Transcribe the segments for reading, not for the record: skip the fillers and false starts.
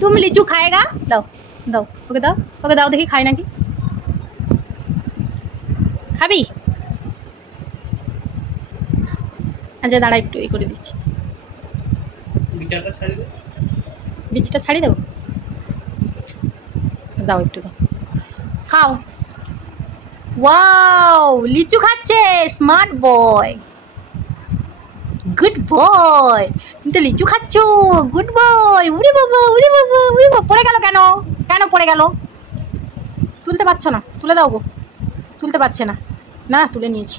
तुम लिचू खाएगा? दाओ दाओ ओके दाओ देखी खाए ना कि खाबी? अच्छा दाड़ा एक করে দিচ্ছি বীজটা ছাড়িয়ে দেবো দাও একটু দাও খাও ওয়াও লিচু খাচ্ছে স্মার্ট বয় গুড বয় তুমি তো লিচু খাচ্ছ গুড বয় উড়ি বাবা পড়ে গেল কেন কেন পড়ে গেল তুলতে পারছো না তুলে দাও গো তুলতে পারছে না না তুলে নিয়েছি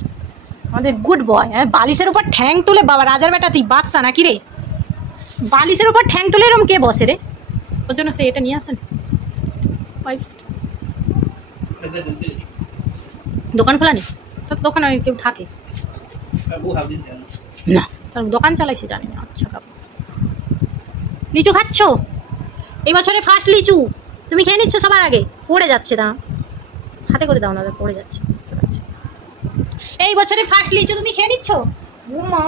আমাদের গুড বয় বালিশের উপর ঠ্যাং তুলে বাবা রাজার বেটা তুই বাদশা নাকি রে বালিশের উপর ঠ্যাং তুলে এরম কে বসে রে ওর জন্য সে এটা নিয়ে আসেন দোকান খোলা নেই তো দোকানে কেউ থাকে না তার দোকান চালাইছে জানি না আচ্ছা কাকু লিচু খাচ্ছ এই বছরে ফার্স্ট লিচু তুমি খেয়ে নিচ্ছ সবার আগে পড়ে যাচ্ছে না হাতে করে দাও না পড়ে যাচ্ছে এই বছরে ফার্স্ট লিচু তুমি খেয়ে নিচ্ছ ও মা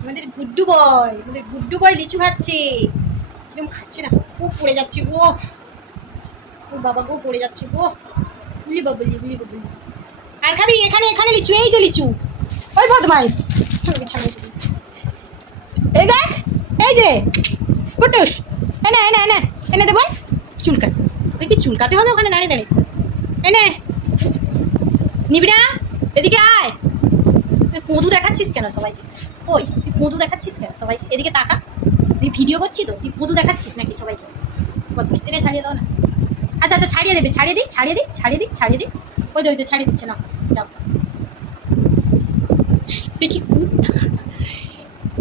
আমাদের গুড্ডু বয় লিচু খাচ্ছে কিরকম খাচ্ছে না ও পড়ে যাচ্ছে গো ও বাবা গো পড়ে যাচ্ছে গো বুঝলি বাবলি আর খাবি এখানে লিচু এই যে লিচু ওই বদমাইশ এই দেখ এই যে কুটুস এনে দেবো চুলকান তোকে কি চুলকাতে হবে ওখানে দাঁড়িয়ে এনে নিবি না এদিকে আয় তুই কদু দেখাচ্ছিস কেন সবাইকে ওই তুই কদু দেখাচ্ছিস কেন সবাইকে এদিকে তাকা তুই ভিডিও করছিস তো তুই কদু দেখাচ্ছিস নাকি সবাইকে বদমাইশ এটা ছাড়িয়ে দাও না আচ্ছা ছাড়িয়ে দেবে ছাড়িয়ে দিক ওই তো ছাড়িয়ে দিচ্ছে না যাও দেখি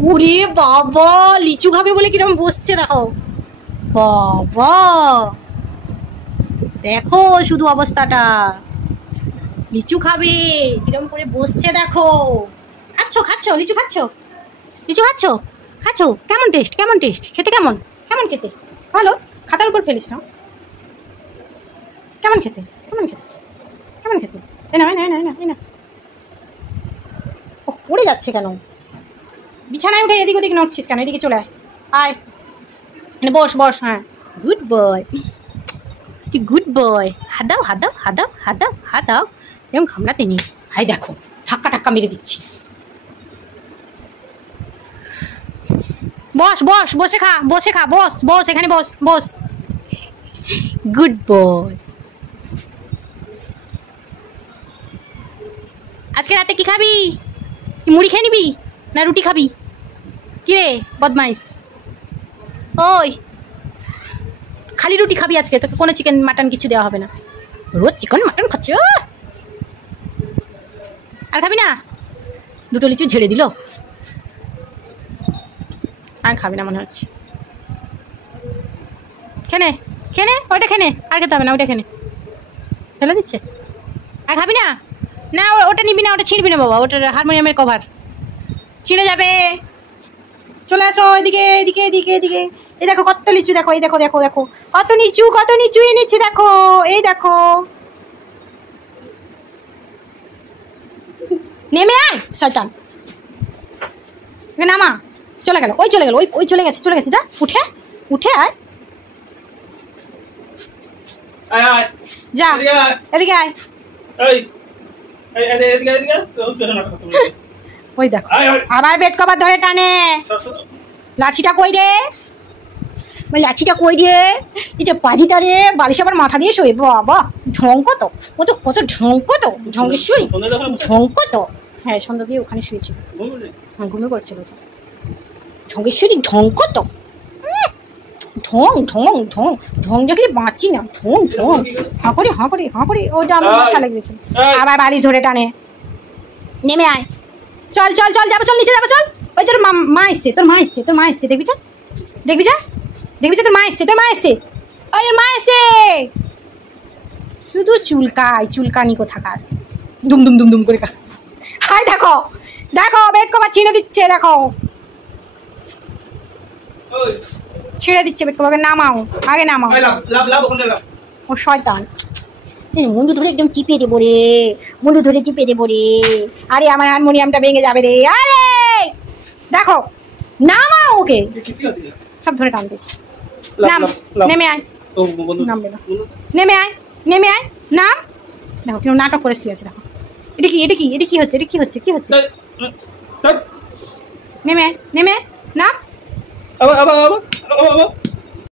ওরে বাবা লিচু খাবে বলে কিরকম বসছে দেখো বাবা দেখো শুধু অবস্থাটা লিচু খাবে কিরকম করে বসছে দেখো খাচ্ছ লিচু খাচ্ছ কেমন টেস্ট খেতে কেমন খেতে ভালো খাতার উপর ফেলিস না কেমন খেতে এই না ও পড়ে যাচ্ছে কেন বিছানায় উঠে এদিক ওদিক নড়ছিস কেন এদিকে চলে আয় বস হ্যাঁ গুড বয় তুই গুড বয় হাত দাও এরকম ঘামড়াতে নি হাই দেখো ধাক্কা মেরে দিচ্ছি বসে খা বস এখানে বস গুড বয় আজকে রাতে কি খাবি কি মুড়ি খেয়ে নিবি না রুটি খাবি কি রে বদমাইশ ওই খালি রুটি খাবি আজকে তোকে কোনো চিকেন মাটন কিছু দেওয়া হবে না রোজ চিকেন মাটন খাচ্ছ আর খাবি না দুটো লিচু ঝেড়ে দিল আর খাবি না মনে হচ্ছে খেনে ওইটা খেনে আর খেতে হবে না ওইটা খেনে ফেলে দিচ্ছে আর খাবি না না ওটা নিবি না ওটা ছিঁড়বি না বাবা ওটা হারমোনিয়ামের কভার ছিঁড়ে যাবে চলে আসো এদিকে এই দেখো কত লিচু দেখো এই দেখো কত নিচু এনেছি দেখো এই দেখো নেমে আয় শয়তান নামা চলে গেল ওই চলে গেছে যা উঠে আয় যা এদিকে আয় ওই দেখো আবার বেড কভার ধরে টানে লাঠিটা কই রে এটা পাজিটা রে বালিশ আবার মাথা দিয়ে শোয় বাবা ঢঙ্ক তো কত ঢঙ্ক তো ঢঙ্কেশ্বরী ঢঙ্ক তো হ্যাঁ সন্ধ্যা দিয়ে ওখানে শুয়েছিল ঘুমিয়ে পড়ছিল তো ঢঙ্কেশ্বরী ঢঙ্ক তো ঢং দেখলে বাঁচি না ঢং হাঁ করে ওইটা আমার মাথা লেগেছে আবার বালিশ ধরে টানে নেমে আয় চল যাবো চল নিচে যাবো চল ওই তোর মা এসছে দেখবি তোর মা এসছে ওই মা এসছে শুধু চুলকানি কোথাকার দুম করে হাই দেখো বেড কভার ছিঁড়ে দিচ্ছে দেখো ছিঁড়ে দিচ্ছে বেড কভার নামাও ও শয়তান মুন্ডু ধরে একদম টিপে দেবো রে আরে আমার হারমোনিয়ামটা ভেঙে যাবে রে আরে দেখো নামাও ওকে সব ধরে টানতেছে নাম, নেমে আয়। নামবে না, নেমে আয়, নেমে আয়, নাম। দেখো কেউ নাটক করে শুয়েছে, দেখো। এটা কি, এটা কি, এটা কি হচ্ছে, এটা কি হচ্ছে, কি হচ্ছে? নেমে আয়, নেমে আয়, নাম।